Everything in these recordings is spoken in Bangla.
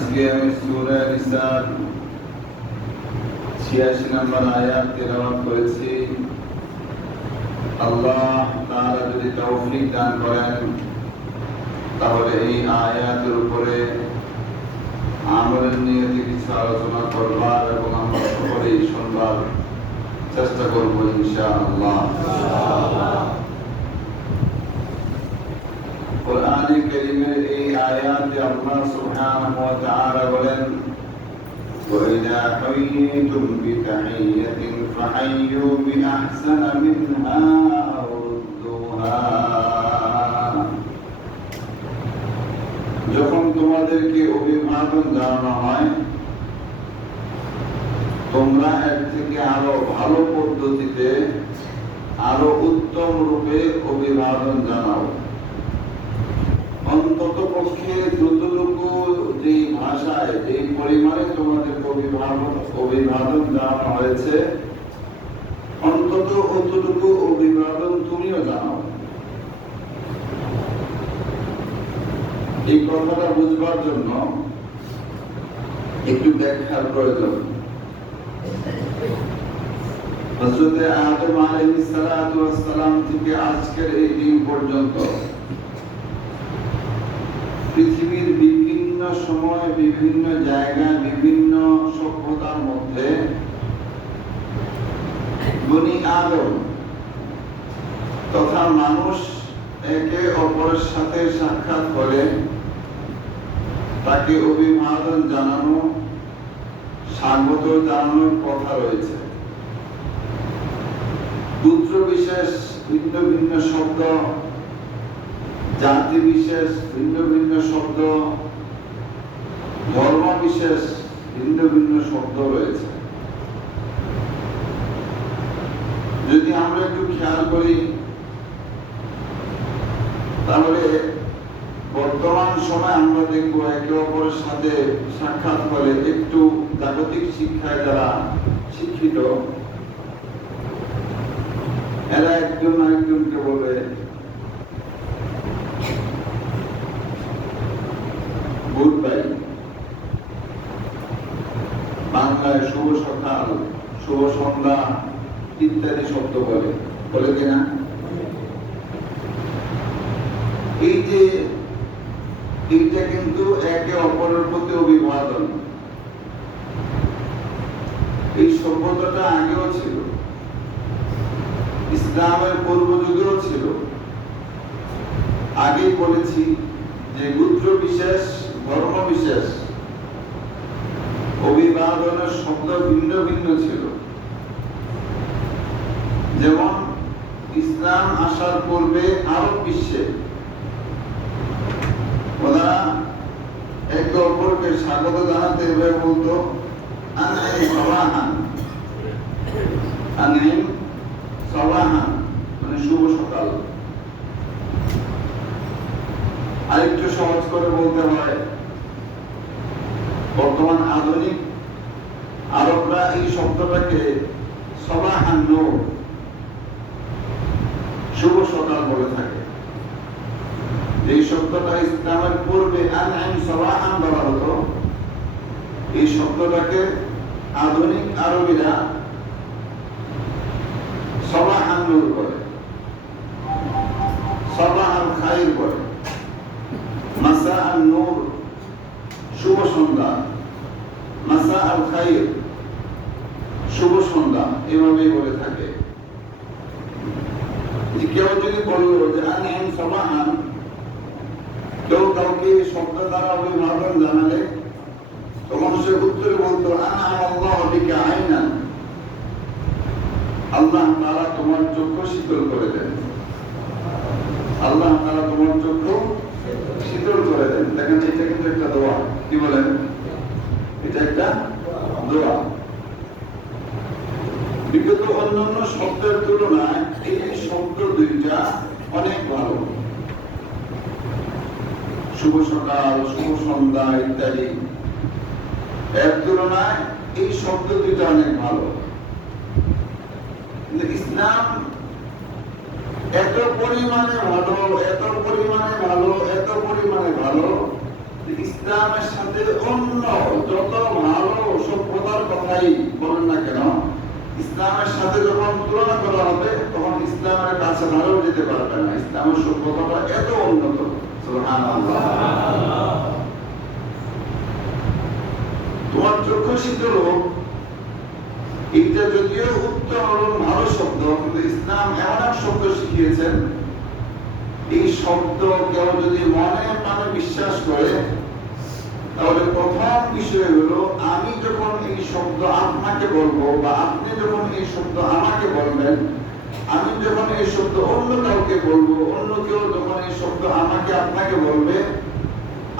আজকে আমি সূরা নিসার 86 নম্বর আয়াত তেলাওয়াত করেছি। আল্লাহ তাআলা যদি তৌফিক দান করেন তাহলে এই আয়াতের উপরে আমলের নিয়তে কিছু আলোচনা করবার এবং আমরা সকলেই শুনবার চেষ্টা করব ইনশাআল্লাহ। কোরআনে কারীমের এই আয়াতে আল্লাহ সুবহানাহু ওয়া তাআলা বলেন, وَإِذَا حُيِّيتُم بِتَحِيَّةٍ فَحَيُّوا بِأَحْسَنَ مِنْهَا أَوْ رُدُّوهَا। যখন তোমাদেরকে অভিবাদন জানানো হয় তোমরা এর থেকে আরো ভালো পদ্ধতিতে আরো উত্তম রূপে অভিবাদন জানাও। অন্তত পক্ষে যতটুকু যে ভাষায় যে পরিমাণে তোমাদেরকে অভিবাদন জানানো হয়েছে অন্তত অতটুকু অভিবাদন তুমিও জানাও। এই কথাটা বুঝবার জন্য একটু ব্যাখ্যার প্রয়োজন। হযরত আদম আলাইহিস সালাতু ওয়াস সালাম থেকে আজকের এই দিন পর্যন্ত পৃথিবীর বিভিন্ন সময় বিভিন্ন জায়গায় বিভিন্ন সভ্যতার মধ্যে বনি আদম তথা মানুষ একে অপরের সাথে সাক্ষাৎ করে তাকে অভিবাদন জানানো, স্বাগত জানানোর কথা রয়েছে। গোত্র বিশেষ ভিন্ন ভিন্ন শব্দ, জাতি বিশেষ ভিন্ন ভিন্ন শব্দ, ধর্ম বিশেষ ভিন্ন ভিন্ন শব্দ রয়েছে। যদি আমরা একটু খেয়াল করি তাহলে বর্তমান সময় আমরা দেখব একে অপরের সাথে সাক্ষাৎ করে একটু জাগতিক শিক্ষায় যারা শিক্ষিত এরা একজন আরেকজনকে বলে গুড বাই, বাংলায় শুভ সকাল, শুভ সন্ধ্যা ইত্যাদি শব্দ বলে কিনা? এইটা কিন্তু একে অপরের প্রতি অভিবাদন। এই সভ্যতাটা আগেও ছিল, ইসলামের পূর্ব যুগেও ছিল। আগেই বলেছি যে গোত্র বিশেষ, ধর্ম বিশেষ অভিবাদনের শব্দ ভিন্ন ভিন্ন ছিল। যেমন ইসলাম আসার পূর্বে আরব বিশ্বে ওরা একে অপরকে স্বাগত জানাতে এভাবে বলতো আনঈম সাবাহান, আনঈম সাবাহান মানে শুভ সকাল। আরেকটু সহজ করে বলতে হয়, বর্তমান আধুনিক আরবরা এই শব্দটাকে সাবাহান নূর, শুভ সকাল বলে থাকে। এই শব্দটা ইসলামের পূর্বে আনঈম সাবাহান বলা হতো, এই শব্দটাকে আধুনিক আরবিরা সাবাহান নূর বলে, সাবাহাল খাইর বলে, মাসা আল নূর শুভ সন্ধ্যা, মাসা আল খাইর শুভ সন্ধ্যা, এভাবেই বলে থাকে। কেউ যদি বললো যে আনঈম সাবাহান, কেউ কাউকে শব্দ দ্বারা অভিবাদন জানালে তখন সে উত্তরে বলতো আনআমাল্লাহু বিকা আইনান, আল্লাহ তাআলা তোমার চক্ষু শীতল করে দেন, আল্লাহ তাআলা তোমার চক্ষু শীতল করে দেন। দেখেন এটা কিন্তু একটা দোয়া। কি বলেন? এটা একটা দোয়া। বিগত অন্যান্য শব্দের তুলনায় এই শব্দ দুইটা অনেক ভালো। শুভ সকাল, শুভ সন্ধ্যা ইত্যাদি এর তুলনায় এই শব্দ দুইটা অনেক ভালো। ইসলাম এত পরিমাণে ভালো, এত পরিমাণে ভালো, এত পরিমাণে ভালো, ইসলাম ইসলামের সাথে অন্য যত ভালো সভ্যতার কথাই বলেন না কেন, ইসলামের সাথে যখন তুলনা করা হবে তখন ইসলামের কাছে ভালো যেতে পারবে না। ইসলামের সভ্যতাটা এত উন্নত। সুবহানাল্লাহ। তোমার চক্ষু শীতল হোক, এটা যদিও উত্তম এবং ভালো শব্দ, কিন্তু ইসলাম এমন এক শব্দ শিখিয়েছেন, এই শব্দ কেউ যদি মনে প্রাণে বিশ্বাস করে তাহলে প্রথম বিষয় হলো, আমি যখন এই শব্দ আপনাকে বলবো বা আপনি যখন এই শব্দ আমাকে বলবেন, আমি যখন এই শব্দ অন্য কাউকে বলবো, অন্য কেউ যখন এই শব্দ আমাকে আপনাকে বলবে,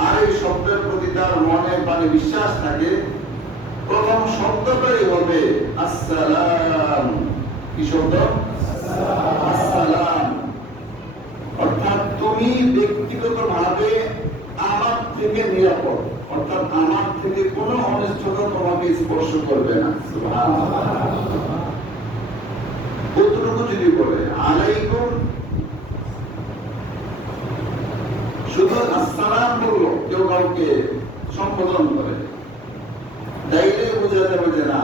আর এই শব্দের প্রতি তার মনে প্রাণে বিশ্বাস থাকে, প্রথম শব্দটাই হবে আসসালাম। কি শব্দ? আসসালাম। অর্থাৎ তুমি ব্যক্তিগতভাবে আমার থেকে নিরাপদ, অর্থাৎ আমার থেকে কোনো অনিষ্টতা তোমাকে স্পর্শ করবে না। সুবহানাল্লাহ। কতটুকু যদি বলে আলাইকুম, শুধু আসসালাম বললো কেউ কাউকে সম্বোধন করে, তাইলে বোঝা যাবে যে না,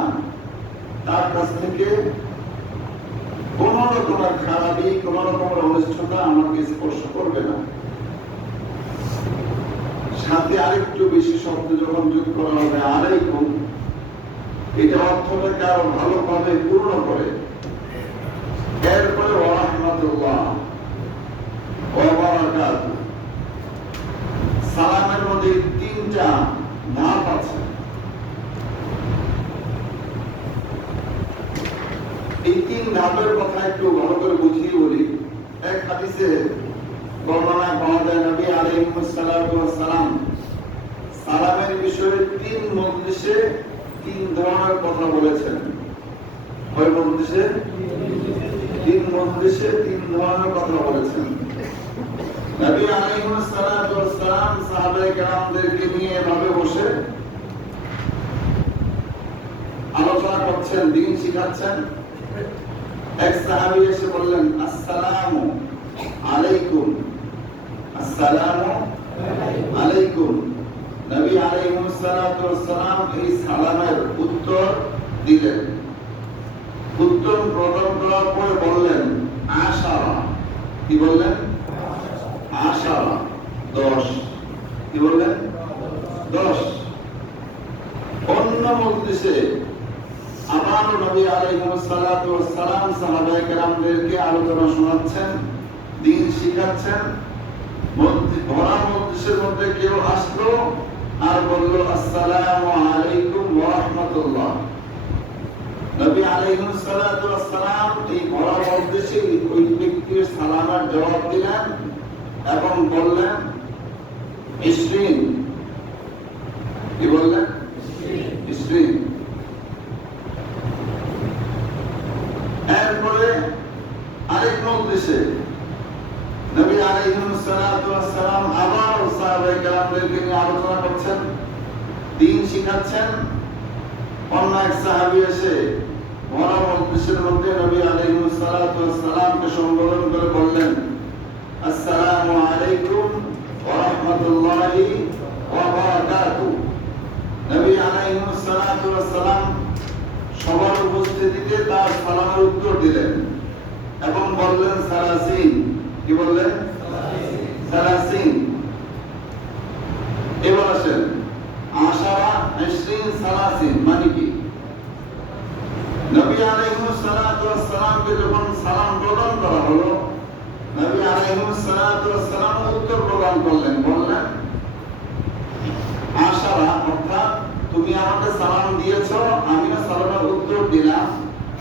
তার কাছ থেকে কোন রকমের খারাপি, কোন রকমের অনিষ্টতা আমাকে স্পর্শ করবে না। সাথে আরেকটু বেশি শব্দ যখন যোগ করা হবে আলাইকুম, এটা অর্থটাকে আরো ভালোভাবে পূর্ণ করে। এরপরে ওয়া রাহমাতুল্লাহ ওয়া বারাকাতুহু। সালামের মধ্যে তিনটা ধাপ আছে। এই তিন ধাপের কথা একটু ভালো করে বুঝিয়ে বলি। এক হাদিসে বর্ণনা পাওয়া যায়, নবী আলাইহিস সালাতু ওয়াস সালাম সালামের বিষয়ে তিন মজলিসে তিন ধরনের কথা বলেছেন। কয় মজলিসে? তিন মজলিসে তিন ধরনের কথা বলেছেন। নবী আলাইহিস সালাতু ওয়াস সালাম সাহাবায়ে কেরামদেরকে নিয়ে এভাবে বসে আলোচনা করছেন, দ্বীন শিখাচ্ছেন। এক সাহাবী এসে বললেন আসসালামু আলাইকুম, আসসালামু আলাইকুম। নবী আলাইহিস সালাতু ওয়াস সালাম এই সালামের উত্তর দিলেন। উত্তর প্রদান করার পরে বললেন আশারা। কি বললেন? আশারা, 10। কি বললেন? 10। অন্য মজলিসে আবার নবী আলাইহিস সালাতু ওয়াস সালাম সাহাবায়ে কেরামদেরকে আলোচনা শোনাচ্ছেন, দ্বীন শিখাচ্ছেন। ভরা মজলিসের মধ্যে কেউ আসলো আর বলল আসসালামু আলাইকুম ওয়া রাহমাতুল্লাহ। নবী আলাইহিস সালাতু ওয়াস সালাম এই ভরা মজলিসে ওই ব্যক্তির সালামের জবাব দিলেন এবং বললেন 20। কি বললেন? 20। এরপরে আরেক মজলিসে নবী আলাইহিস সালাতু ওয়াস সালাম আবার সাহাবায়ে কেরামদেরকে নিয়ে আলোচনা করছেন, দ্বীন শিখাচ্ছেন। অন্য এক সাহাবী এসে ভরা মজলিসের মধ্যে নবী আলাইহিস সালাতু ওয়াস সালামকে সম্বোধন করে বললেন আসসালামু আলাইকুম ওয়া রাহমাতুল্লাহি ওয়া বারাকাতুহু। নবী আলাইহিস সালাতু ওয়াস সালাম সবার উপস্থিতিতে তার সালামের উত্তর দিলেন এবং বললেন সালাসিন। কি বললেন? সালাসিন। এবার আসেন আশারা, 20, সালাসিন মানে কি? নবী আলাইহিস সালাতু ওয়াস সালামকে যখন সালাম প্রদান করা হলো, নবী আলাইহিস সালাতু ওয়াস সালাম উত্তর প্রদান করলেন, বললেন আশারা, অর্থাৎ তুমি আমাকে সালাম দিয়েছো, আমিও সালামের উত্তর দিলাম,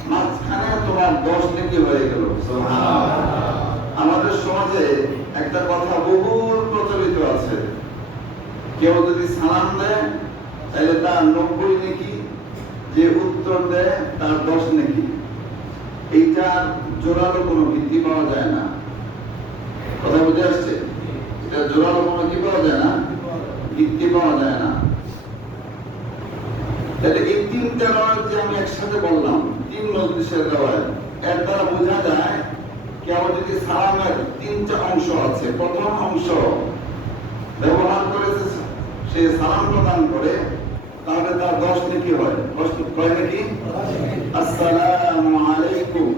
মাঝখানে তোমার 10 নেকি হয়ে গেল। সুবহানাল্লাহ। আমাদের সমাজে একটা কথা বহুল প্রচলিত আছে, কেউ যদি সালাম দেয় তাহলে তার 90 নেকি, যে উত্তর দেয় তার 10 নেকি। এইটার জোরালো কোনো ভিত্তি পাওয়া যায় না। কথা বুঝে আসছে? এটা জোরালো কোনো কি পাওয়া যায় না, ভিত্তি পাওয়া যায় না। তাহলে এই তিনটা রওয়ায়াত যে আমি একসাথে বললাম, তিন মজলিসের রওয়ায়াত, এর দ্বারা বোঝা যায় কেউ যদি সালামের তিনটা অংশ আছে, প্রথম অংশ ব্যবহার করেছে সে সালাম প্রদান করে তাহলে তার 10 নেকি হয়। 10 কয় নাকি? আসসালামু আলাইকুম।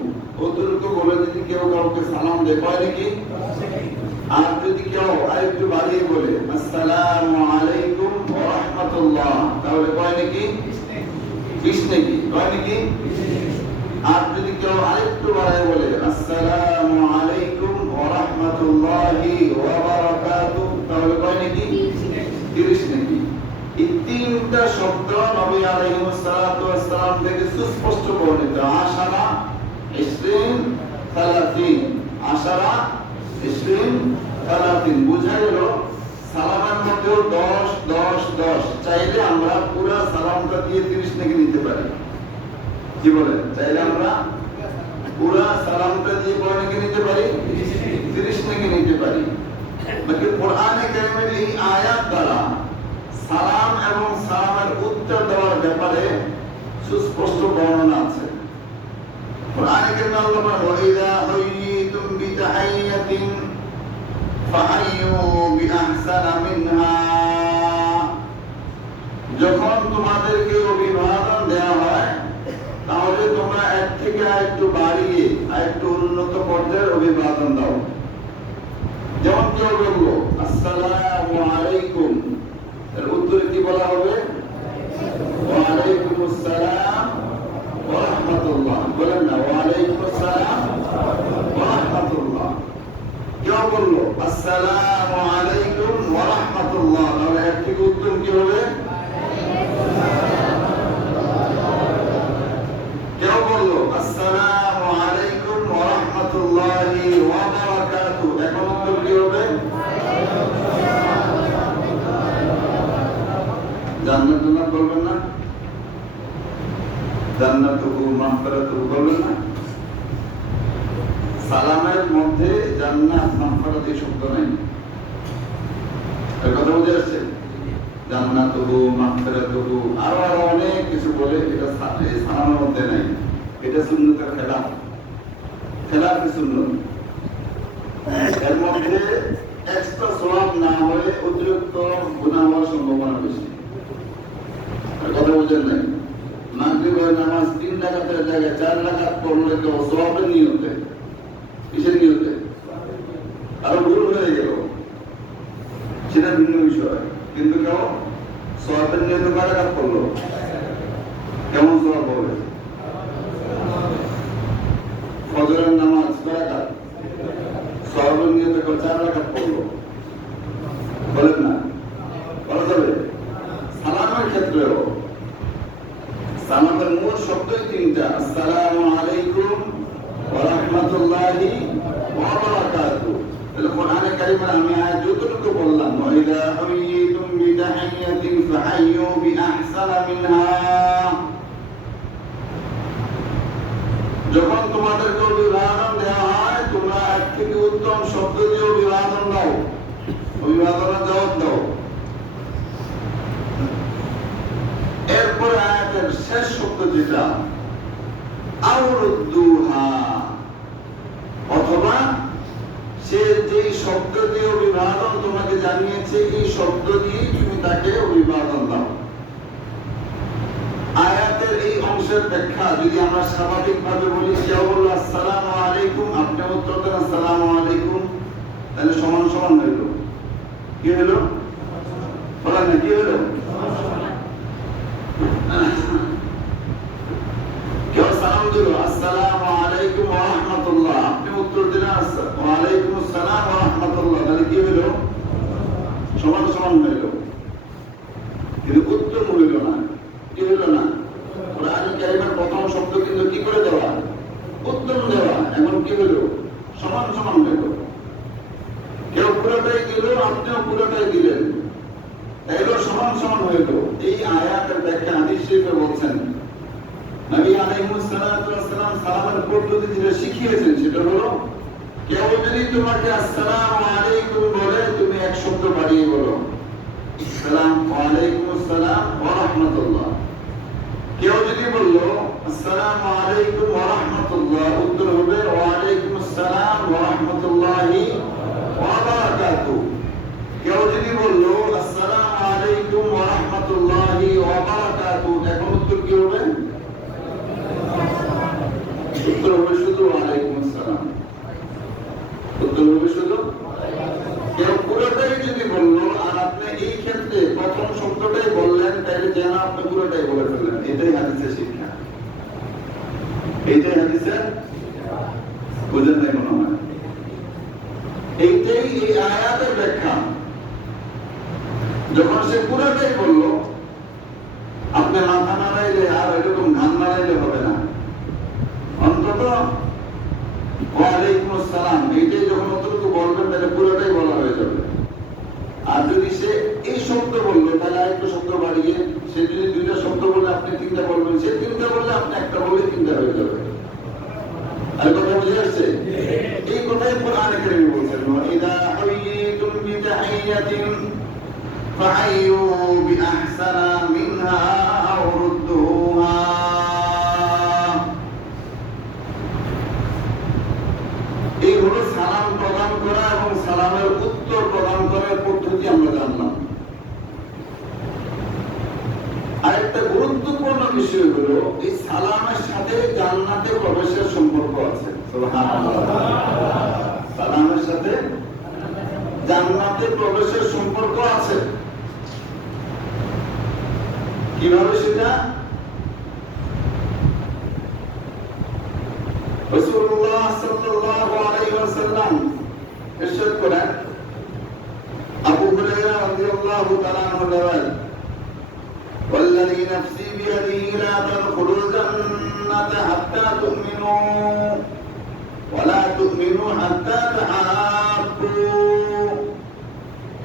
অতটুকু বলে যদি কেউ কাউকে সালাম দেয় কয় নাকি? আর যদি কেউ আরেকটু বাড়িয়ে বলে আসসালামু আলাইকুম ওয়া রাহমাতুল্লাহ তাহলে কয় নাকি? 20 নাকি? কয় নাকি? আর যদি কেউ আরেকটু বাড়িয়ে বলে আসসালামু আলাইকুম ওয়া রাহমাতুল্লাহি ওয়া বারাকাতুহু তাহলে কয় নাকি? 30 নাকি? এই তিনটা শব্দ নবী আলাইহিস সালাতু ওয়াস সালাম থেকে সুস্পষ্ট বর্ণিত। আশারা 20 30 আশারা 20 30 বুঝা গেল। সালামের মধ্যেও 10 10 10 চাইলে আমরা পুরো সালামটা দিয়ে 30 নাকি নিতে পারি। কি বলেন? চাইলে আমরা পুরো সালামটা দিয়ে কয় নাকি নিতে পারি? 30 নাকি নিতে পারি। বাকি কোরআনে কারীমের এই আয়াত দ্বারা সালাম এবং সালামের উত্তর দেওয়ার ব্যাপারে সুস্পষ্ট বর্ণনা আছে। কোরআনে কারীমে আল্লাহ বলেন ওয়াইদা হুয়িতুম বিতাহিয়াতিন ফাহাইয়ু বিআহসানা মিনহা। যখন তোমাদেরকে অভিবাদন দেওয়া হয় তাহলে তোমরা এক থেকে আরেকটু বাড়িয়ে আরেকটু উন্নত পর্যায়ের অভিবাদন দাও। যেমন কেউ বললো আসসালামু আলাইকুম, এর উত্তরে কি বলা হবে? ওয়া আলাইকুমুস সালাম ওয়া রাহমাতুল্লাহ। বলেন না ওয়া আলাইকুমুস সালাম ওয়া রাহমাতুল্লাহ। কেউ বললো আসসালামু আলাইকুম ওয়া রাহমাতুল্লাহ তাহলে এর থেকে উত্তম কি হবে? কেউ বললো আসসালামু আলাইকুম ওয়া রাহমাতুল্লাহি ওয়া বারাকাতুহু এখন উত্তর কি হবে? জান্নাতুল্লাহ বলবেন না? জান্নাতুহু মাগফিরাতুহু বলবেন না? সালামের মধ্যে জান্নাত মাগফিরাত এই শব্দ নাই। এই কথা বুঝে আসছে? জান্নাতুহু মাগফিরাতুহু আরো অনেক কিছু বলে, এটা সালামের মধ্যে নাই। এটা সুন্নতের খেলাফ, খেলাফি সুন্নত। এর মধ্যে এক্সট্রা সওয়াব না হয়ে অতিরিক্ত গুনাহ হওয়ার সম্ভাবনা বেশি। কথা বুঝেন নাই? মাগরিবের নামাজ 3 রাকাতের জায়গায় 4 রাকাত পড়লে তো সওয়াবের নিয়তে, কিসের নিয়তে? আরো ভুল হয়ে গেল সেটা ভিন্ন বিষয়। কিন্তু কেউ সওয়াবের নিয়তে কয় রাকাত পড়লো, কেমন সওয়াব হবে? ফজরের নামাজ কয় রাকাত? সওয়াবের নিয়তে 4 রাকাত পড়লো, বলেন না? বলা যাবে? সালামের ক্ষেত্রেও সালামের মূল শব্দই 3টা, আসসালামু আলাইকুম ওয়া রাহমাতুল্লাহি ওয়া বারাকাতুহু। তাহলে কোরআনে কারীমে আমি আয়াত যতটুকু বললাম ওয়াইদা হুয়িতুম বিতাহিয়াতিন ফাহাইয়ু বিআহসানা মিনহা, যখন তোমাদেরকে অভিবাদন দেওয়া হয় তোমরা এক থেকে উত্তম শব্দ দিয়ে অভিবাদন দাও, অভিবাদনের জবাব দাও। এরপর আয়াতের শেষ শব্দ যেটা আউরুদ্দুহা, অথবা সে যেই শব্দ দিয়ে অভিবাদন তোমাকে জানিয়েছে এই শব্দ দিয়ে তুমি তাকে অভিবাদন দাও। আয়াতের এই অংশের ব্যাখ্যা যদি আমরা স্বাভাবিকভাবে বলি, কেউ বলল আসসালামু আলাইকুম, আপনি উত্তর দেন আসসালামু আলাইকুম, তাহলে সমান সমান হইল। কি হলো? বলেন না কি হলো? কেউ সালাম দিল আসসালামু আলাইকুম ওয়া রাহমাতুল্লাহ, আপনি উত্তর দিলেন ওয়া আলাইকুমুস সালাম ওয়া রাহমাতুল্লাহ, তাহলে কি হলো? সমান সমান হইল। কিন্তু উত্তম হইল না। কি হইল না? কোরআনে কারীমের প্রথম শব্দ কিন্তু কি করে দেওয়া? উত্তম দেওয়া। এখন কি হইল? সমান সমান হইল। কেউ পুরোটাই দিল, আপনিও পুরোটাই দিলেন, তাইলে সমান সমান হইল। এই আয়াতের ব্যাখ্যা হাদিস শরীফে বলছেন নবী আলাইহিস সালাতু ওয়াস সালাম সালামের পদ্ধতি যেটা শিখিয়েছেন সেটা হলো কেউ যদি তোমাকে আসসালামু আলাইকুম বলে তুমি এক শব্দ বাড়িয়ে বলো আসসালামু আলাইকুমুস সালাম ওয়া রাহমাতুল্লাহ। কেউ যদি বললো আসসালামু আলাইকুম ওয়া রাহমাতুল্লাহ, উত্তর হবে ওয়া আলাইকুমুস সালাম ওয়া রাহমাতুল্লাহি ওয়া বারাকাতুহু। কেউ যদি বললো আসসালামু আলাইকুম অংশটাই বললেন, তাইলে যেন আপনি পুরোটাই বলে ফেললেন। এটাই হাদিসের শিক্ষা, এইটাই হাদিসের, বুঝেন নাই মনে হয়? এইটাই এই আয়াতের ব্যাখ্যা। যখন সে পুরোটাই বললো, আপনি মাথা নাড়াইলে আর এরকম ঘাম নাড়াইলে হবে না, অন্তত ওয়ালাইকুম আসসালাম এইটাই যখন অতটুকু বলবেন তাহলে পুরোটাই বলা হয়ে যাবে। আর যদি সে এই শব্দ বললো তাহলে আরেকটা শব্দ বাড়িয়ে, সে যদি দুইটা শব্দ বলে আপনি তিনটা বলবেন, সে তিনটা বললে আপনি একটা বললে তিনটা হয়ে যাবে। আর কথা বুঝে আসছে? এই কথাই কোরআনে কারীমে বলছেন, ইদা হুয়িতুম বিতাহিয়াতিন ফাহাইয়ু বিআহসানা মিনহা আও রুদ্দুহা। এই হলো সালাম প্রদান করা এবং সালামের উত্তর প্রদান করার পদ্ধতি আমরা জানলাম। আরেকটা গুরুত্বপূর্ণ বিষয় হলো এই সালামের সাথে জান্নাতে প্রবেশের সম্পর্ক আছে। সুবহানাল্লাহ। সালামের সাথে জান্নাতে প্রবেশের সম্পর্ক আছে। কিভাবে সেটা? রাসূলুল্লাহ সাল্লাল্লাহু আলাইহি ওয়াসাল্লাম ইরশাদ করেন, আবু হুরায়রা রাদিয়াল্লাহু তাআলা আনহু বলেন, والذي نفسي بيده لا تدخلوا الجنة حتى تؤمنوا ولا تؤمنوا حتى تحابوا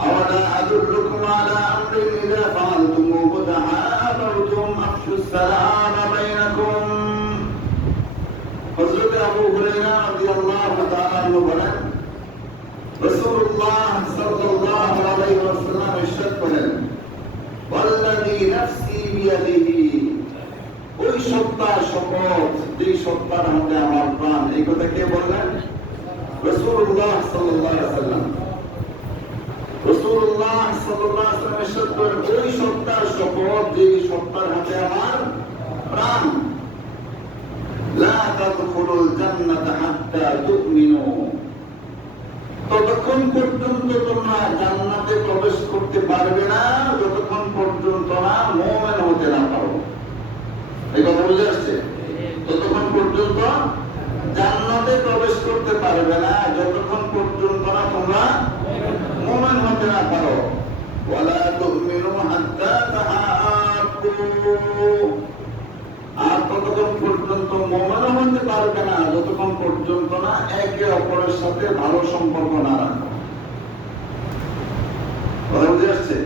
أولا أدلكم على أمر إذا فعلتموه تحاببتم أفشوا السلام بينكم। হযরত আবু হুরায়রা রাদিয়াল্লাহু তাআলা আনহু বলেন, রাসূলুল্লাহ সাল্লাল্লাহু আলাইহি ওয়াসাল্লাম ইরশাদ করেন, ওয়াল্লাযী নাফসি বিয়াদিহি, ওই সত্তার শপথ যেই সত্তার হাতে আমার প্রাণ। এই কথা কে বললেন? রাসূলুল্লাহ সাল্লাল্লাহু আলাইহি ওয়াসাল্লাম। রাসূলুল্লাহ সাল্লাল্লাহু আলাইহি ওয়াসাল্লাম ইরশাদ করেন, ওই সত্তার শপথ যেই সত্তার হাতে আমার প্রাণ, লা তাদখুলুল জান্নাতা হাত্তা তুমিনু, ততক্ষণ পর্যন্ত তোমরা জান্নাতে প্রবেশ করতে পারবে না যতক্ষণ পর্যন্ত না মুমিন হতে না পারো। এই কথা বুঝে আসছে? ততক্ষণ পর্যন্ত জান্নাতে প্রবেশ করতে পারবে না যতক্ষণ পর্যন্ত না তোমরা মুমিন হতে না পারো। ওয়ালা তুমিনু হাত্তা তাহাব্বু, আর ততক্ষণ পর্যন্ত মুমিন হতে পারবে না যতক্ষণ পর্যন্ত না একে অপরের সাথে ভালো সম্পর্ক না রাখো। কথা বুঝে আসছে?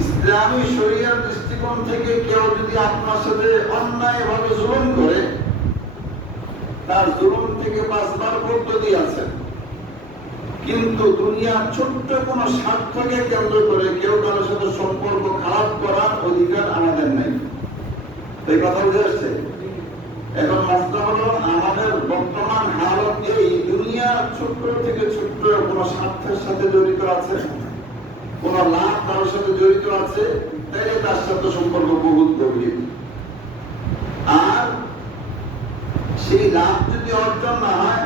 ইসলামী শরীয়তের দৃষ্টিকোণ থেকে কেউ যদি আপনার সাথে অন্যায়ভাবে জুলুম করে, তার জুলুম থেকে বাঁচবার পদ্ধতি আছে, কিন্তু দুনিয়ার ছোট্ট কোন স্বার্থকে কেন্দ্র করে কেউ কারোর সাথে সম্পর্ক খারাপ করার অধিকার আমাদের নেই। এই কথা বুঝে আসছে? এখন মাসলা হলো, আমাদের বর্তমান হালত এই, দুনিয়ার ছোট্ট থেকে ছোট্ট কোন স্বার্থের সাথে জড়িত আছে, কোন লাভ কারোর সাথে জড়িত আছে, তাইলে তার সাথে সম্পর্ক বহুত গভীর। আর সেই লাভ যদি অর্জন না হয়,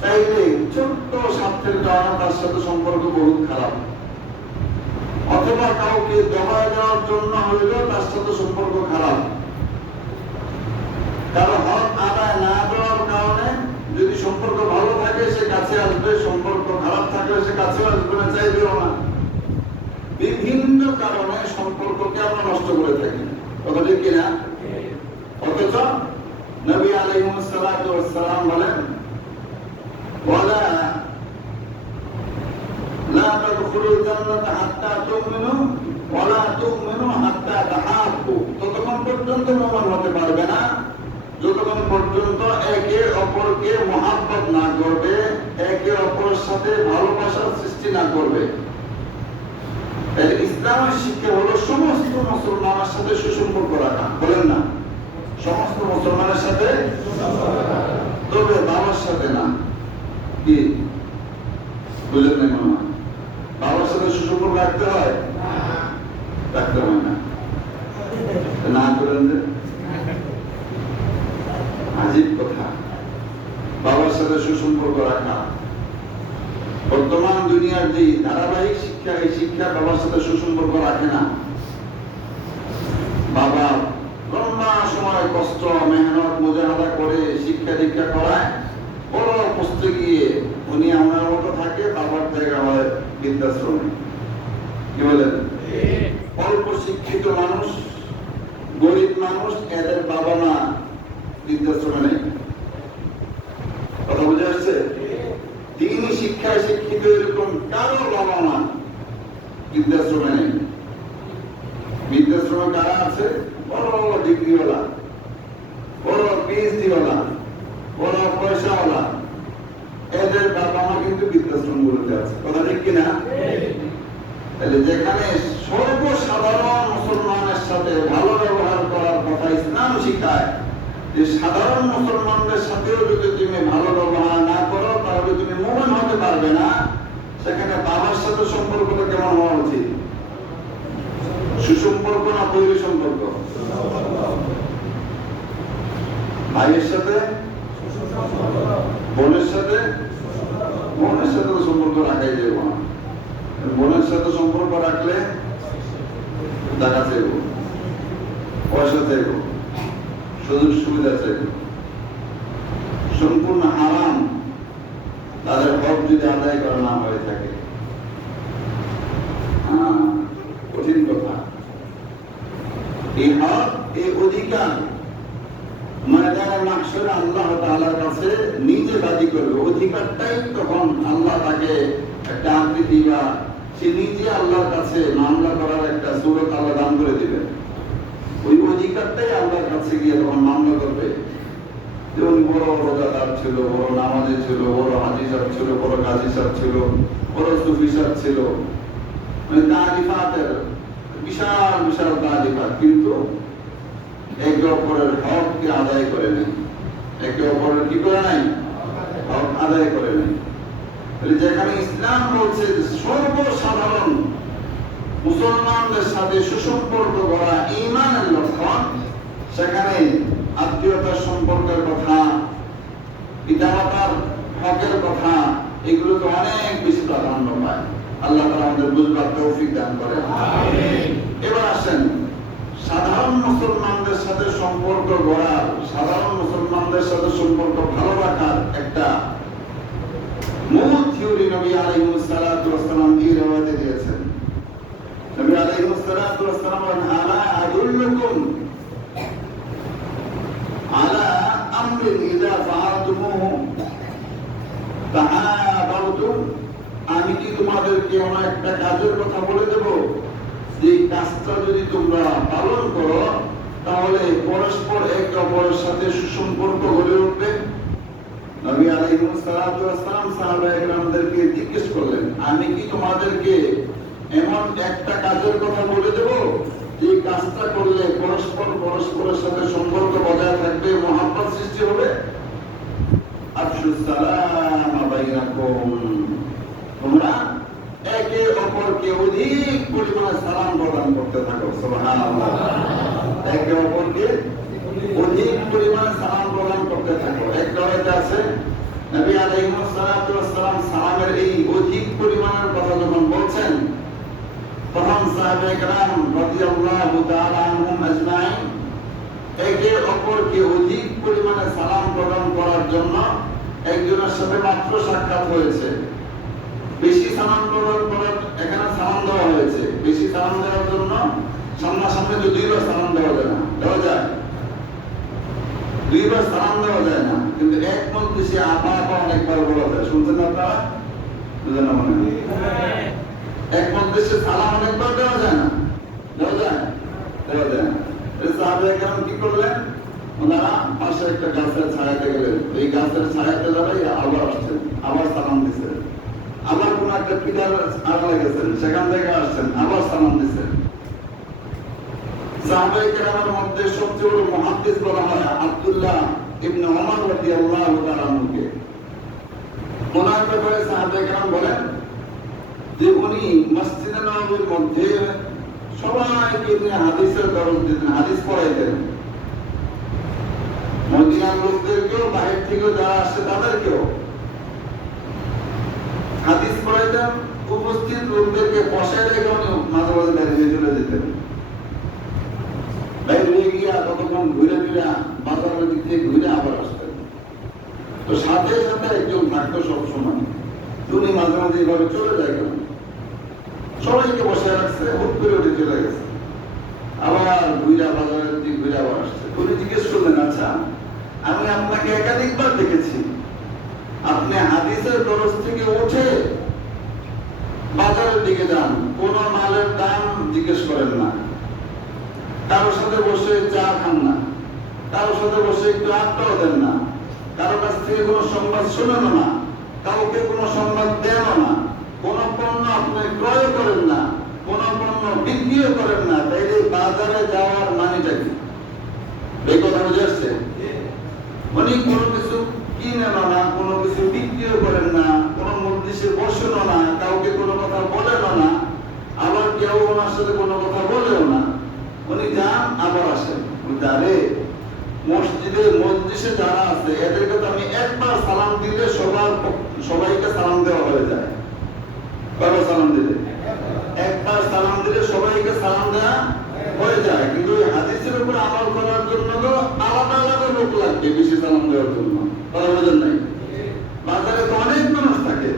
তাইলে ছোট্ট স্বার্থের কারণে তার সাথে সম্পর্ক বহুত খারাপ। অথবা কাউকে জমায় দেওয়ার জন্য হইলেও তার সাথে সম্পর্ক খারাপ। কারো হক আদায় না দেওয়ার কারণে যদি সম্পর্ক ভালো থাকে সে কাছে আসবে, সম্পর্ক খারাপ থাকলে সে কাছে আসবে না, চাইবেও না। বিভিন্ন কারণে সম্পর্ককে আমরা নষ্ট করে থাকি, কথা ঠিক কিনা? অথচ নবী আলাইহিস সালাতু ওয়াস সালাম বলেন, ওয়ালা লা তাদখুলুল জান্নাতা হাত্তা তুমিনু ওয়ালা তুমিনু হাত্তা তাহাব্বু, ততক্ষণ পর্যন্ত মুমিন হতে পারবে না যতক্ষণ পর্যন্ত একে অপরকে মহব্বত না করবে, একে অপরের সাথে ভালোবাসার সৃষ্টি না করবে। তাই ইসলামের শিক্ষা হলো সমস্ত মুসলমানের সাথে সুসম্পর্ক রাখা। বলেন না, সমস্ত মুসলমানের সাথে, তবে বাবার সাথে না। কি বুঝলেন না? মামা, বাবার সাথে সুসম্পর্ক রাখতে হয়? রাখতে হয় না। না করেন যে আজীব কথা, বাবার সাথে সুসম্পর্ক রাখা। বর্তমান দুনিয়ার যে ধারাবাহিক শিক্ষা, এই শিক্ষা বাবার সাথে সুসম্পর্ক রাখে না। বাবা লম্বা সময় কষ্ট মেহনত মুজাহাদা করে শিক্ষা দীক্ষা করায়, বড় পোস্টে গিয়ে উনি আমার মতো থাকে, বাবার জায়গা হয় বৃদ্ধাশ্রমে। কি বলেন? অল্প শিক্ষিত মানুষ, গরিব মানুষ, এদের বাবা মা বৃদ্ধাশ্রমে নেই। কথা বুঝে আসছে? দিনই শিক্ষায় শিক্ষিত এরকম কারো বাবা মা বৃদ্ধাশ্রমে নেই। বৃদ্ধাশ্রমে কারা আছে? বড় বড় ডিগ্রিওয়ালা, বড় পিএইচডিওয়ালা, বড় পয়সাওয়ালা, এদের বাবা মা কিন্তু বৃদ্ধাশ্রম গুলোতে আছে। কথা ঠিক কিনা? তাহলে যেখানে সর্বসাধারণ মুসলমানের সাথে ভালো ব্যবহার করার কথা ইসলাম শিখায়, যে সাধারণ মুসলমানদের সাথেও যদি তুমি ভালো ব্যবহার না করো তাহলে তুমি মুমিন হতে পারবে না, সেখানে বাবার সাথে সম্পর্কটা কেমন হওয়া উচিত? সুসম্পর্ক না বৈরী সম্পর্ক? ভাইয়ের সাথে, বোনের সাথে, বোনের সাথে তো সম্পর্ক রাখাই যাবে না। বোনের সাথে সম্পর্ক রাখলে টাকা চাইব, পয়সা চাইব, সুযোগ সুবিধা চাইব, সম্পূর্ণ হারাম তাদের হক যদি আদায় করা না হয়ে থাকে। কঠিন কথা। এই হক, এই অধিকার ময়দানে মাহশরে আল্লাহ তাআলার কাছে নিজে দাবি করবে। অধিকারটাই তখন আল্লাহ তাকে একটা আকৃতি বা সে নিজে আল্লাহর কাছে মামলা করার একটা সুরত আল্লাহ দান করে দিবেন। ওই অধিকারটাই আল্লাহর কাছে গিয়ে তখন মামলা করবে যে উনি বড় রোজাদার ছিল, বড় নামাজি ছিল, বড় হাজি সাহেব ছিল, বড় গাজী সাহেব ছিল, বড় সুফি সাহেব ছিল, মানে তারিফাতের বিশাল বিশাল তারিফাত, কিন্তু একে অপরের হককে আদায় করে নেই। একে অপরের কি করে নাই? হক আদায় করে নেই। যেখানে ইসলাম বলছে সর্বসাধারণ মুসলমানদের সাথে সুসম্পর্ক করা ঈমানের লক্ষণ, সেখানে আত্মীয়তার সম্পর্কের কথা, পিতামাতার হকের কথা, এগুলো তো অনেক বেশি প্রাধান্য পায়। আল্লাহ তাআলা আমাদের বুঝবার তৌফিক দান করেন। এবার আসেন সাধারণ মুসলমানদের সাথে সম্পর্ক গড়ার, সাধারণ মুসলমানদের সাথে সম্পর্ক ভালো রাখার একটা মূল থিওরি নবী আলাইহিস সালাতু ওয়াস সালাম এই রিওয়ায়াতে দিয়েছেন। নবী আলাইহিস সালাতু ওয়াস সালাম বলেন, আলা আদুল্লুকুম আলা আমরিন ইযা ফাআলতুমুহু তাআবাতুম, আমি কি তোমাদেরকে এমন একটা কাজের কথা বলে দেব যে কাজটা যদি তোমরা পালন করো তাহলে পরস্পর একে অপরের সাথে সুসম্পর্ক গড়ে উঠবে। নবী আলাইহিস সালাতু ওয়াস সালাম সাহাবায়ে কেরামদেরকে জিজ্ঞেস করলেন, আমি কি তোমাদেরকে এমন একটা কাজের কথা বলে দেব যে কাজটা করলে পরস্পর পরস্পরের সাথে সম্পর্ক বজায় থাকবে, মহব্বত সৃষ্টি হবে? আফশুস সালাম বাইনাকুম, তোমরা একে অপরকে অধিক পরিমাণে সালাম প্রদান করতে থাকো। সুবহানাল্লাহ। একে অপরকে অধিক পরিমাণে সালাম প্রদান করতে থাকো। এক রাওয়ায়াতে আছে নবী আলাইহিস সালাতু ওয়াস সালাম সালামের এই অধিক পরিমাণের কথা যখন বলছেন, তখন সাহাবায়ে কেরাম রাদিয়াল্লাহু তাআলা আনহুম আজমাইন একে অপরকে অধিক পরিমাণে সালাম প্রদান করার জন্য একজনের সাথে মাত্র সাক্ষাৎ হয়েছে, বেশি সালাম প্রদান করার, এখানে সালাম দেওয়া হয়েছে, বেশি সালাম দেওয়ার জন্য সামনাসামনি তো দুইবার সালাম দেওয়া যায় না, দেওয়া যায়? দুইবার সালাম দেওয়া যায় না, কিন্তু এক মজলিসে আপা আপা অনেকবার বলা যায়। শুনছেন না আপনারা? বুঝেন না মনে হয়? এক মজলিসে সালাম অনেকবার দেওয়া যায় না, দেওয়া যায়? দেওয়া যায় না। সাহাবায়ে কেরাম কি করলেন? ওনারা পাশে একটা গাছের ছায়াতে গেলেন, এই গাছের ছায়াতে দাঁড়াই আবার আসছেন, আবার সালাম দিচ্ছেন, আবার কোন একটা পিলার আড়ালে গেছেন, সেখান থেকে আসছেন, আবার সালাম দিচ্ছেন। সাহাবায়ে কেরামের মধ্যে সবচেয়ে বড় মুহাদ্দিস বলা হয় আব্দুল্লাহ ইবনে ওমর রাদিয়াল্লাহু তাআলা আনহুকে। ওনার ব্যাপারে সাহাবায়ে কেরাম বলেন যে উনি মসজিদে নববীর মধ্যে সবাইকে নিয়ে হাদিসের দরজ দিতেন, হাদিস পড়াইতেন। মদিনার লোকদেরকেও, বাহির থেকে যারা আসছে তাদেরকেও হাদিস পড়াইতেন, উপস্থিত লোকদেরকে বসায় রেখে উনি মাঝে মাঝে বাইরে চলে যেতেন। বাইরে গিয়া কতক্ষণ ঘুরে ফিরে বাজারের দিক থেকে ঘুরে আবার আসতেন। তো সাথে সাথে একজন থাকতো সবসময়, উনি মাঝে মাঝে এভাবে চলে যায় কেন, সবাইকে বসে রাখছে, হুট করে উঠে চলে গেছে, আবার ঘুরে বাজারের দিক ঘুরে আবার আসছে। উনি জিজ্ঞেস করলেন, আচ্ছা আমি আপনাকে একাধিকবার দেখেছি, আপনি হাদিসের দরজ থেকে উঠে বাজারের দিকে যান, কোন মালের দাম জিজ্ঞেস করেন না, কারোর সাথে বসে চা খান না, কারোর সাথে বসে একটু আড্ডাও দেন না, কারো কাছ থেকে কোনো সংবাদ শোনেন না, কাউকে কোনো সংবাদ দেন না, কোন পণ্য আপনি ক্রয় করেন না, কোন পণ্য বিক্রিও করেন না, তাইলে বাজারে যাওয়ার মানেটা কি? এই কথা বুঝে আসছে? উনি কোনো কিছু কিনেন না, কোনো কিছু বিক্রিও করেন না, কোনো মজলিসে বসেন না, কাউকে কোনো কথা বলেন না, আবার কেউ ওনার সাথে কোনো কথা বলেও না, উনি যান আবার আসেন। যারে মসজিদে মজলিসে যারা আছে এদেরকে তো আমি একবার সালাম দিলে সবাইকে সালাম দেওয়া হয়ে যায়। কয়বার সালাম দিলে? একবার সালাম দিলে সবাইকে সালাম দেওয়া হয়ে যায়। কিন্তু এই হাদিসের উপর আমল করার জন্য তো আলাদা আলাদা লোক লাগবে বেশি সালাম দেওয়ার জন্য। কথা বোঝেন নাই? বাজারে তো অনেক মানুষ থাকে,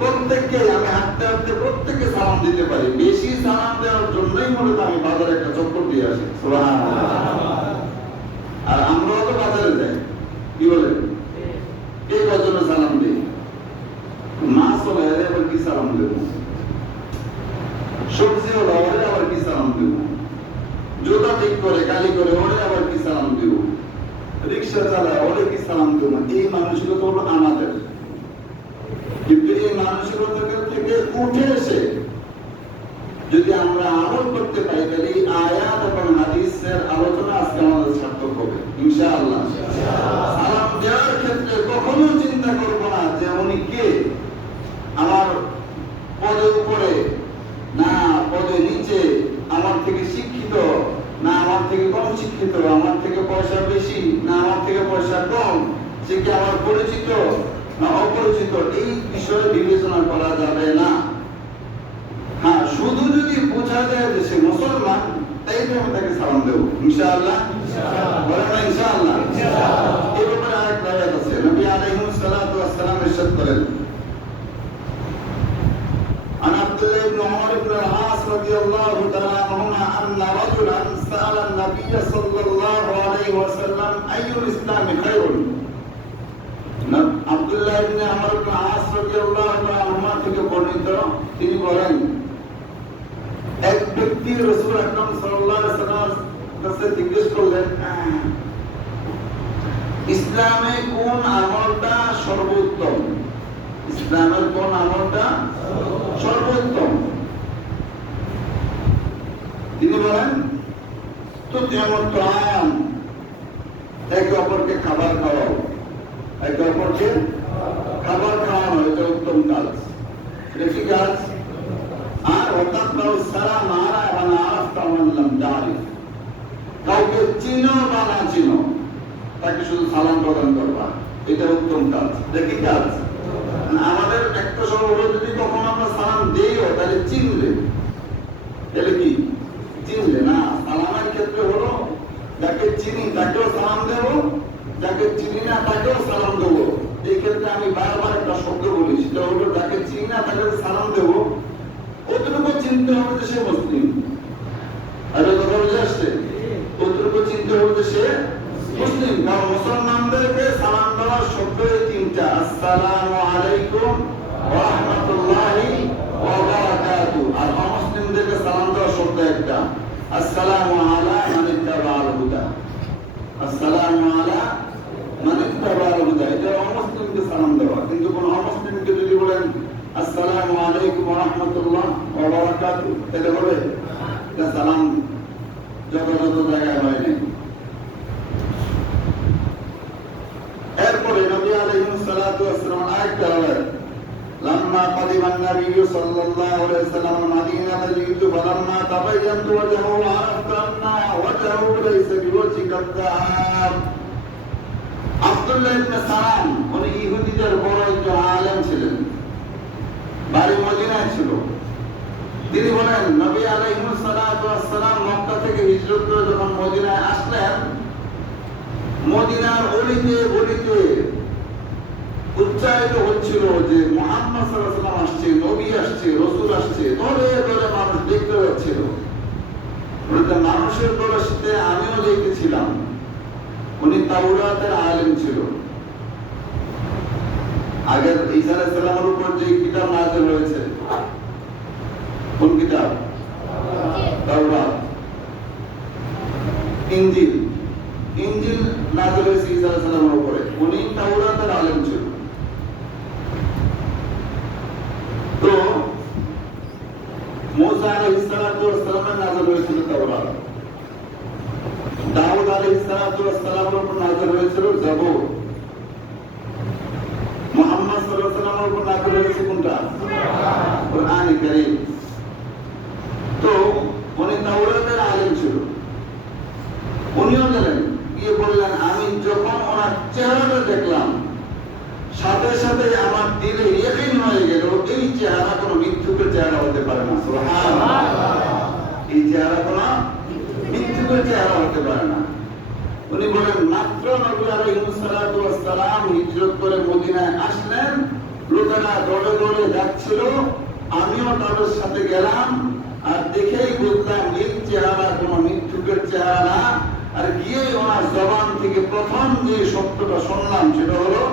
প্রত্যেককে আমি হাঁটতে হাঁটতে প্রত্যেককে সালাম দিতে পারি, বেশি সালাম দেওয়ার জন্যই মূলত আমি বাজারে একটা চক্কর দিয়ে আসি। আর আমরাও তো বাজারে যাই, কি বলেন? কে কজন সালাম দিই? মাছ হলে আবার কি সালাম দেব, সবজি হলো ওরে আবার কি সালাম দেব, জুতা ঠিক করে কালি করে ওরে আবার কি সালাম দেব, রিক্সা চালায় ওরে কি সালাম দেব। এই মানসিকতা হলো আমাদের, কিন্তু এই মানসিকতা থেকে উঠে এসে যদি আমরা আমল করতে পারি তাহলে এই আয়াত এবং হাদিসের আলোচনা আজকে আমাদের সার্থক হবে ইনশাআল্লাহ। সালাম দেওয়ার ক্ষেত্রে কখনো চিন্তা করব না যে উনি কে, আমার পদের উপরে না পদে নিচে, আমার থেকে শিক্ষিত না আমার থেকে কম শিক্ষিত, আমার থেকে পয়সা বেশি না আমার থেকে পয়সা কম, সে কি আমার পরিচিত না অপরিচিত, এই বিষয়ে বিবেচনা করা যাবে না। হ্যাঁ, শুধু যদি বোঝা যায় যে সে মুসলমান, তাই আমি তাকে সালাম দেবো ইনশাআল্লাহ। বলেন না ইনশাআল্লাহ? এই ব্যাপারে আরেকটা আয়াত আছে, নবী আলাইহিস সালাতু ওয়াস সালাম ইরশাদ করেন, عن عبد الله بن عمر بن العاص رضي الله تعالى عنهما أن رجلا سأل النبي صلى الله عليه وسلم أي الإسلام خير. আব্দুল্লাহ ইবনে আমর ইবনে আস রাদিয়াল্লাহু তাআলা আনহু থেকে বর্ণিত, তিনি বলেন, এক ব্যক্তি রাসূল আকরাম সাল্লাল্লাহু আলাইহি ওয়াসাল্লামের কাছে জিজ্ঞেস করলেন, ইসলামে কোন আমলটা সর্বোত্তম? ইসলামের কোন আমলটা সর্বোত্তম? তিনি বলেন, তো যেমন আয়াম, একে অপরকে খাবার খাওয়াও, একে অপরকে খাবার খাওয়ানো, এটা উত্তম কাজ, এটা কি কাজ? আর ওয়াতাকাউ সালাম আলা মান আরাফতা ওয়া লাম তারিফ, কাউকে চিনো বা না চিনো তাকে শুধু সালাম প্রদান করবা, এটা উত্তম কাজ। এটা কি কাজ? আমাদের একটা সময় হলো যদি কখনো আমরা সালাম দেইও তাহলে চিনলে, তাহলে কি চিনলে না। সালামের ক্ষেত্রে হলো যাকে চিনি তাকেও সালাম দেব, যাকে চিনি না তাকেও সালাম দেব। এই ক্ষেত্রে আমি বারবার একটা শব্দ বলি, সেটা হলো যাকে চিনি না তাকে সালাম দেব, অতটুকু চিনতে হবে যে সে মুসলিম। আর কথা বুঝে আসছে? অতটুকু চিনতে হবে যে সে মুসলিম। কারণ মুসলমানদেরকে সালাম দেওয়ার শব্দ তিনটা, আসসালামু আলাইকুম ওয়া রাহমাতুল্লাহি ওয়া বারাকাতুহু। আর অমুসলিমদেরকে সালাম দেওয়ার শব্দ একটা, আসসালামু আলা মান ইত্তাবা'আল হুদা। আসসালামু আলা মান ইত্তাবা'আল হুদা, এটা অমুসলিমকে সালাম দেওয়া। কিন্তু কোন অমুসলিমকে যদি বলেন আসসালামু আলাইকুম ওয়া রাহমাতুল্লাহ ওয়া বারাকাতুহু, তাহলে বলে এটা সালাম যথাযথ জায়গায় হয় নাই। এরপরে নবী আলাইহিস সালাতু ওয়াস সালাম আরেকটা আয়াত, লাম্মা কাদিমান নবী সাল্লাল্লাহু আলাইহি ওয়াসাল্লাম মাদিনাত জিতু ফালাম্মা তাবায়যানতু ওয়াজহু আরাফতু আন্না ওয়াজহু লাইসা বিওয়াজহি কাদ্দাব। আব্দুল্লাহ ইবনে সালাম উনি ইহুদিদের বড় একজন আলেম ছিলেন, বাড়ি মদিনায় ছিল। তিনি বলেন নবী আলাইহিস সালাতু ওয়াস সালাম মক্কা থেকে হিজরত করে যখন মদিনায় আসলেন, মদিনার অলিতে গলিতে উচ্চারিত হচ্ছিল যে মুহাম্মদ সাল্লাল্লাহু আলাইহি ওয়াসাল্লাম আসছে, নবী আসছে, রাসূল আসছে। দলে দলে মানুষ দেখতে যাচ্ছিল। বলতে মানুষের দলের সাথে আমিও দেখতেছিলাম। উনি তাওরাতের আলেম ছিল। আগের ঈসা আলাইহিস সালামের উপর যে কিতাব নাযিল হয়েছে, কোন কিতাব? তাওরাত। ইনজিল। ইনজিল নাযিল হয়েছে ঈসা আলাইহিস সালামের উপরে। উনি তাওরাতের আলেম ছিল। তো মুসা আলাইহিস সালাতু ওয়াস সালামের নাযিল হয়েছিল তাওরাত। দাউদ আলাইহিস সালাতু ওয়াস সালামের উপর নাযিল হয়েছিল জাবুর। মুহাম্মদ সাল্লাল্লাহু আলাইহি ওয়াসাল্লামের উপর নাযিল হয়েছে কোনটা? কুরআন কারীম। তো উনি তাওরাতের আলেম ছিল। উনিও গেলেন, গিয়ে বললেন আমি যখন ওনার চেহারাটা দেখলাম, সাথে সাথে আমার দিলে ইয়াকিন হয়ে গেল এই চেহারা কোনো মিথ্যুকের চেহারা হতে পারে না। সুবহানাল্লাহ। এই চেহারা কোনো মিথ্যুকের চেহারা হতে পারে না। উনি বলেন মাত্র নবী আলাইহিস সালাতু ওয়াস সালাম হিজরত করে মদিনায় আসলেন, লোকেরা দলে দলে যাচ্ছিল, আমিও তাদের সাথে গেলাম। আর দেখেই বুঝলাম এই চেহারা কোনো মিথ্যুকের চেহারা না। আর গিয়ে ওনার জবান থেকে প্রথম যে শব্দটা শুনলাম সেটা হলো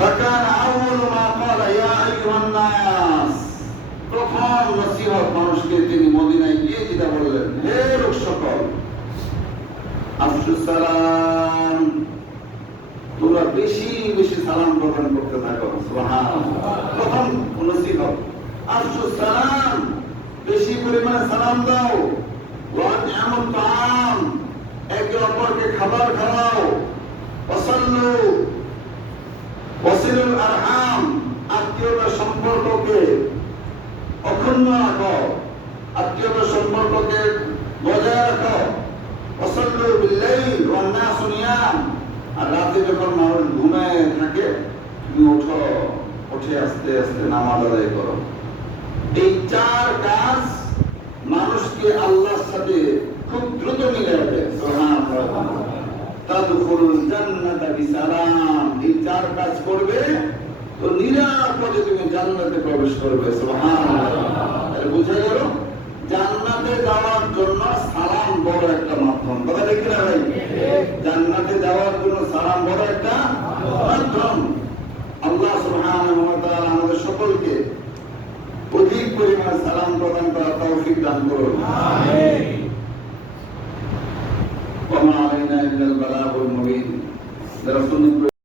فكان أول ما قال يا أيها الناس। প্রথম নসিহত মানুষকে তিনি মদিনায় গিয়ে যেটা বললেন, হে লোক সকল, আফশুস সালাম, তোমরা বেশি বেশি সালাম প্রদান করতে থাকো। সুবহানাল্লাহ। প্রথম নসিহত আফশুস সালাম, বেশি পরিমাণে সালাম দাও। ওয়াত'আমুত তাআম, একে অপরকে খাবার খাওয়াও। ওয়াসাল্লু ওয়াসিলুল আরহাম, আত্মীয়তার সম্পর্ককে অক্ষুণ্ণ রাখো, আত্মীয়তার সম্পর্ককে বজায় রাখো। ওয়াসাল্লু বিল্লাইল ওয়ান নাসু নিয়াম, আর রাতে যখন মানুষ ঘুমায় থাকে তুমি ওঠো, উঠে আস্তে আস্তে নামাজ আদায় করো। এই চার কাজ মানুষকে আল্লাহর সাথে খুব দ্রুত মিলাবে। সুবহানাল্লাহ। তাদখুলুল জান্নাতা বিসালাম, এই চার কাজ করবে তো নিরাপদে তুমি জান্নাতে প্রবেশ করবে। সুবহানাল্লাহ। তাহলে বোঝা গেল জান্নাতে যাওয়ার জন্য সালাম বড় একটা মাধ্যম। কথা ঠিক না ভাই? জান্নাতে যাওয়ার জন্য সালাম বড় একটা মাধ্যম। আল্লাহ সুবহানাহু ওয়া তাআলা আমাদের সকলকে অধিক পরিমাণে সালাম প্রদান করার তৌফিক দান করুন। আমিন। ওয়া মা আলাইনা ইল্লাল বালাগুল মুবিন। যারা সুন্নাত